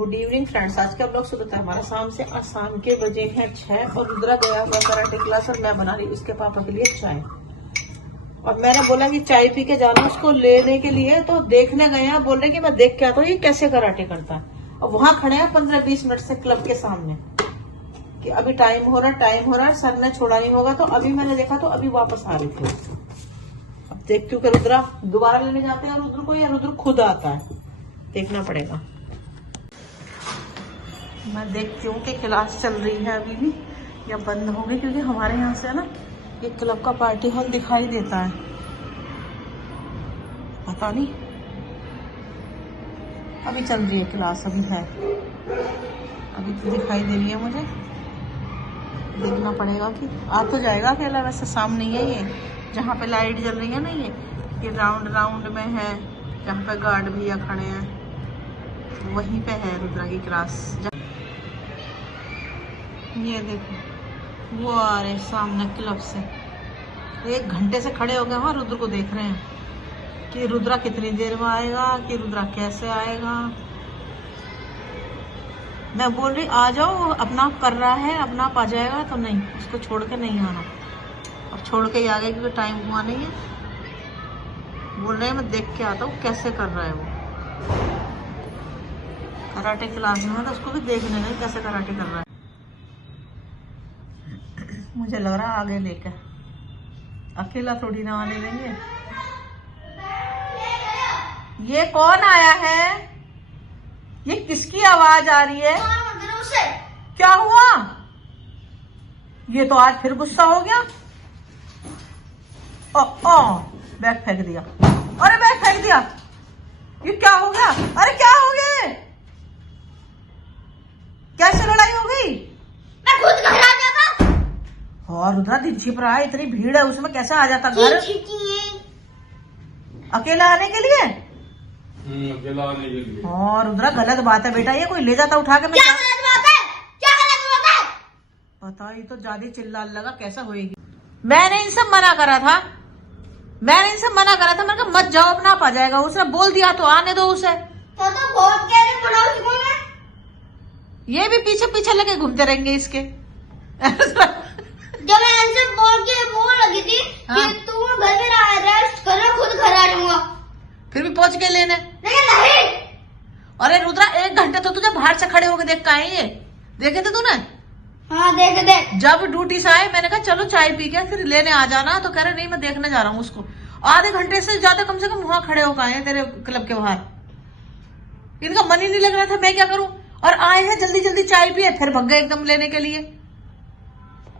Good evening friends, आज का blog शुरू होता है हमारा शाम के बजे हैं 6 और रुद्रा गया हुआ कराटे क्लास और मैं बना रही उसके पापा के लिए चाय। और मैंने बोला कि चाय पी के जाना उसको लेने के लिए, तो देखने गए हैं। बोल रहे कि मैं देख के आता हूँ ये कैसे कराटे करता है। और वहां खड़े हैं 15-20 मिनट से क्लब के सामने कि अभी टाइम हो रहा है, सर ने छोड़ा नहीं होगा। तो अभी मैंने देखा तो अभी वापस आ रही थी। अब देखती हूँ कि रुद्रा दोबारा लेने जाते हैं रुद्र को या रुद्र खुद आता है, देखना पड़ेगा। मैं देखती हूँ कि क्लास चल रही है अभी भी या बंद हो गई, क्योंकि हमारे यहाँ से ना ये क्लब का पार्टी हॉल दिखाई देता है। पता नहीं अभी चल रही है क्लास, अभी है, अभी तो दिखाई दे रही है मुझे। देखना पड़ेगा कि आ तो जाएगा अकेला। वैसे सामने ही है ये जहाँ पे लाइट जल रही है ना, ये राउंड में है जहाँ पे गार्ड भैया खड़े हैं, वहीं पे है रुद्रा की क्लास। ये देखो वो आ रहे सामने क्लब से, 1 घंटे से खड़े हो गए वहाँ रुद्र को देख रहे हैं कि रुद्रा कितनी देर में आएगा, कि रुद्रा कैसे आएगा। मैं बोल रही आ जाओ, अपना आप कर रहा है, अपना आप आ जाएगा। तो नहीं, उसको छोड़ के नहीं आना, और छोड़ के ही आ गए क्योंकि टाइम हुआ नहीं है। बोल रहे हैं मैं देख के आता हूँ कैसे कर रहा है वो कराटे क्लास में, तो उसको भी देखने में कैसे कराटे कर रहा है। मुझे लग रहा है आगे लेकर, अकेला थोड़ी ना आने देंगे। ये कौन आया है? ये किसकी आवाज आ रही है? क्या हुआ? ये तो आज फिर गुस्सा हो गया। बैग फेंक दिया। अरे बैग फेंक दिया, ये क्या हो गया? अरे क्या हो गया? कैसे लड़ाई हो गई? मैं खुद घर आ गया था। और रुद्रा दिन छिप रहा है, इतनी भीड़ है उसमें कैसे आ जाता घर अकेला आने के लिए? अकेला आने के लिए। और रुद्रा गलत बात है बेटा, ये कोई ले जाता उठा के। मैं क्या गलत बात है? क्या गलत बात है? पता ही तो ज्यादा चिल्ला लगा, कैसा होएगी। मैंने इनसे मना करा था, मैंने कहा मत जाओ, अपना आप आ जाएगा। उसने बोल दिया तो आने दो उसे। तो बहुत कह रहे पड़ा उसको मैं। ये भी पीछे पीछे लगे घूमते रहेंगे इसके। जब मैं इनसे बोल लगी थी कि तू घर में रेस्ट कर, खुद घर आ जाऊंगा, फिर भी पहुंच गए लेने। लेकिन नहीं। अरे रुद्रा 1 घंटे तो तुझे बाहर से खड़े होकर देख का ये देखे थे तूने? हाँ देख। जब ड्यूटी से आए मैंने कहा चलो चाय पी के फिर लेने आ जाना, तो कह रहे नहीं मैं देखने जा रहा हूँ उसको। आधे घंटे से ज्यादा कम से कम वहां खड़े होकर आए तेरे क्लब के बाहर। इनका मन ही नहीं लग रहा था, मैं क्या करूं। और आए हैं जल्दी जल्दी चाय पिए, फिर भग गए एकदम लेने के लिए।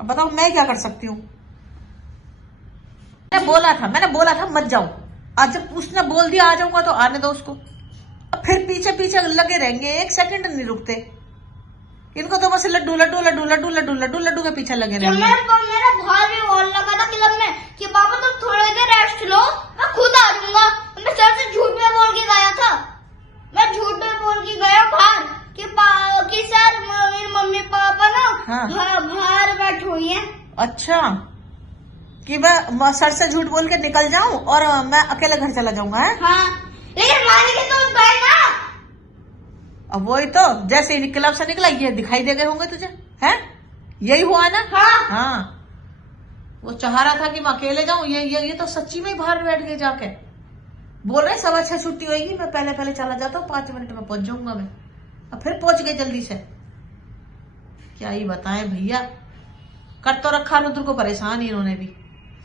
अब बताओ मैं क्या कर सकती हूँ। मैंने बोला था मत जाओ। आज जब उसने बोल दिया आ जाऊंगा तो आने दो उसको। अब फिर पीछे पीछे लगे रहेंगे, 1 सेकंड नहीं रुकते। इनको तो बस लड्डू के पीछे लगे रहेंगे। मेरा भाई भी बोल लगा था क्लब में कि पापा तुम थोड़ी देर रेस्ट लो, मैं खुद आ जाऊंगा। मैं सर से झूठ में बोल के गया था, बाहर कि सर मेरी मम्मी पापा ना बाहर बैठे हुई हैं। अच्छा, कि मैं सर से झूठ बोल के निकल जाऊं और मैं अकेले घर चला जाऊंगा है? हाँ, लेकिन मानी के तो गए ना। अब वही तो, जैसे ही क्लब से निकला ये दिखाई दे गए होंगे तुझे, है? यही हुआ ना? हाँ। वो चाह रहा था कि मैं अकेले जाऊं, ये तो सच्ची में ही बाहर बैठ गए जाके। बोल रहे 6:15 छुट्टी होगी, मैं पहले चला जाता हूँ, 5 मिनट में पहुंच जाऊंगा मैं। अब फिर पहुंच गए जल्दी से। क्या ही बताएं भैया, कर तो रखा रुद्र को परेशान, इन्होंने भी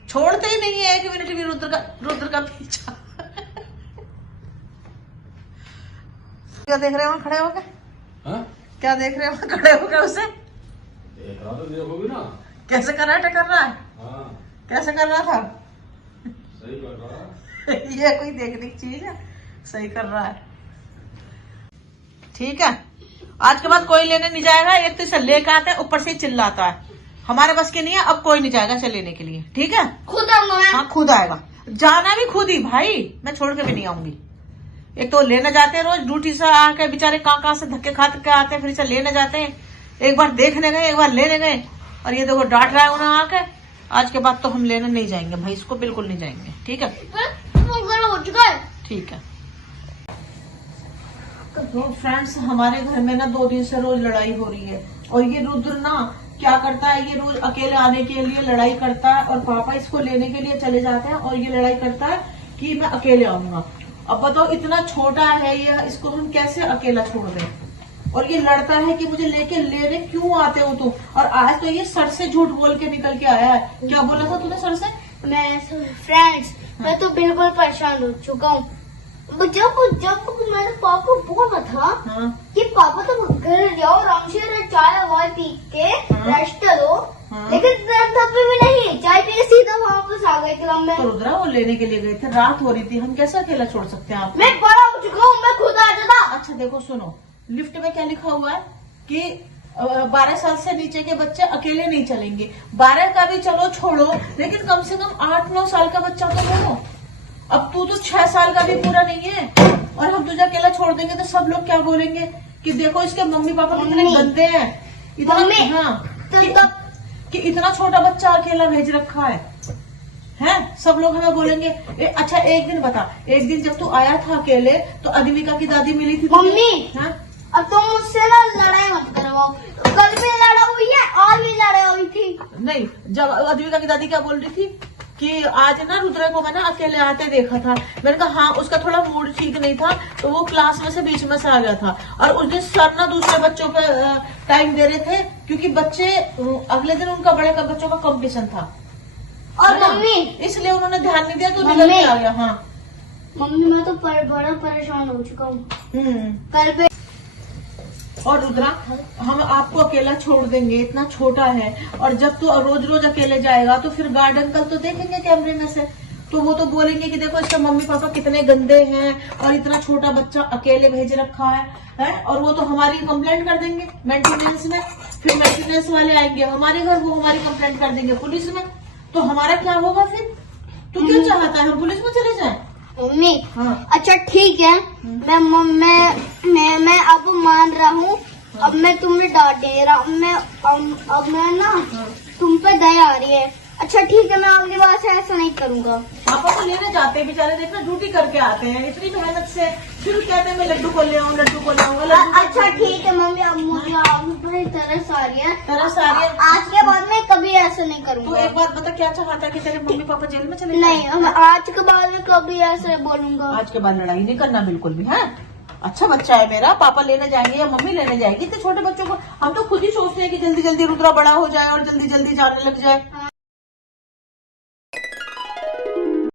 छोड़ते ही नहीं है 1 मिनट भी रुद्र का पीछा। क्या देख रहे हो खड़े होकर? क्या देख रहे हो खड़े होकर उसे? देख रहा तो देखोगे ना कैसे कराटे कर रहा है। कैसे कर रहा था? सही कर रहा है। ये कोई देखने की चीज है? सही कर रहा है, ठीक है। आज के बाद कोई लेने नहीं जाएगा। एक तो इसे लेकर आता है, ऊपर से चिल्लाता है। हमारे बस के नहीं है, अब कोई नहीं जाएगा इसे लेने के लिए, ठीक है? खुद आऊंगा मैं। हाँ खुद आएगा, जाना भी खुद ही भाई, मैं छोड़ के भी नहीं आऊंगी। एक तो लेने जाते हैं रोज ड्यूटी से आके, बेचारे कहाँ से धक्के खा के आते हैं, फिर इसे लेने जाते हैं। एक बार देखने गए, एक बार लेने गए, और ये देखो डांट रहा है उन्हें आके। आज के बाद तो हम लेने नहीं जाएंगे भाई, इसको बिल्कुल नहीं जाएंगे, ठीक है? हो चुका है, ठीक है। तो फ्रेंड्स हमारे घर में ना 2 दिन से रोज लड़ाई हो रही है। और ये रुद्र ना क्या करता है, ये रोज अकेले आने के लिए लड़ाई करता है और पापा इसको लेने के लिए चले जाते हैं और ये लड़ाई करता है कि मैं अकेले आऊंगा। अब बताओ इतना छोटा है ये, इसको हम कैसे अकेला छोड़ दें। और ये लड़ता है कि मुझे लेने क्यों आते हो तुम। और आज तो ये सर से झूठ बोल के निकल के आया है। क्या बोला था तूने सर से? फ्रेंड्स मैं तो बिल्कुल परेशान हो चुका हूँ। जब मैंने पापा को बोला था हाँ कि पापा तुम घर जाओ आराम से चाय वाय पी के रेस्ट करो, हाँ। लेकिन तब भी नहीं, चाय पी के सीधा वापस आ गए क्लब में। तो रुद्रा वो लेने के लिए गए थे, रात हो रही थी, हम कैसे अकेला छोड़ सकते हैं आप? मैं बड़ा हो चुका हूँ, मैं खुद आ जाता। अच्छा देखो सुनो, लिफ्ट में क्या लिखा हुआ है कि 12 साल से नीचे के बच्चे अकेले नहीं चलेंगे। 12 का भी चलो छोड़ो, लेकिन कम से कम 8-9 साल का बच्चा तो हो। अब तू तो 6 साल का भी पूरा नहीं है और हम तुझे अकेला छोड़ देंगे तो सब लोग क्या बोलेंगे कि देखो इसके मम्मी पापा कितने मम्मी। गंदे हैं। इतना मम्मी, हाँ तो कि इतना छोटा बच्चा अकेला भेज रखा है। सब लोग हमें बोलेंगे। अच्छा एक दिन बता, एक दिन जब तू आया था अकेले तो अद्विका की दादी मिली थी तुझे? मम्मी, हाँ अब तुम मुझसे ना लड़ाई मत करवाओ। कल भी लड़ाई हुई है, आज भी लड़ाई हुई थी। नहीं, जब अद्विका की दादी क्या बोल रही थी कि आज ना रुद्र को मैंने अकेले आते देखा था। मैंने कहा हाँ उसका थोड़ा मूड ठीक नहीं था तो वो क्लास में से बीच में से आ गया था। और उस दिन सर ना दूसरे बच्चों पे टाइम दे रहे थे क्योंकि बच्चे अगले दिन उनका बड़े बच्चों का कंपटीशन था। और मम्मी, इसलिए उन्होंने ध्यान नहीं दिया तो निकल के आ गया। हाँ मम्मी मैं तो बड़ा परेशान हो चुका हूँ। कल पे और रुद्रा हम आपको अकेला छोड़ देंगे, इतना छोटा है। और जब तू रोज रोज अकेले जाएगा तो फिर गार्ड अंकल तो देखेंगे कैमरे में से, तो वो तो बोलेंगे कि देखो इसके मम्मी पापा कितने गंदे हैं और इतना छोटा बच्चा अकेले भेज रखा है। और वो तो हमारी कंप्लेंट कर देंगे मेंटेनेंस में। फिर मेंटेनेंस वाले आएंगे हमारे घर, वो हमारी कंप्लेंट कर देंगे पुलिस में। तो हमारा क्या होगा फिर? तू क्यों चाहता है हम पुलिस में चले जाए? मम्मी, हाँ अच्छा ठीक है, मैं अब मान रहा हूँ। अब मैं तुम्हें डांट दे रहा हूँ। अब मैं ना तुम पे दया आ रही है। अच्छा ठीक है, मैं अगली बार से ऐसा नहीं करूँगा। पापा को लेने जाते हैं बेचारे, देखना ड्यूटी करके आते हैं इतनी मेहनत से, फिर कहते हैं मैं लड्डू को ले आऊँ, लड्डू को ले आऊंगा। अच्छा ठीक है मम्मी, अब मुझे आप बड़ी तरस आ रही है। तरस आ रही है। आज के बाद में कभी ऐसा नहीं तू करूँगा। एक बात बता, क्या चाहता है कि तेरे मम्मी पापा जेल में चले जाएं? नहीं, हम आज के बाद में कभी ऐसे बोलूंगा। आज के बाद लड़ाई नहीं करना बिल्कुल भी। है अच्छा बच्चा है मेरा, पापा लेने जाएंगे या मम्मी लेने जाएगी। इतने छोटे बच्चों को हम तो खुद ही सोचते हैं कि जल्दी जल्दी रुद्रा बड़ा हो जाए और जल्दी जल्दी जाने लग जाए।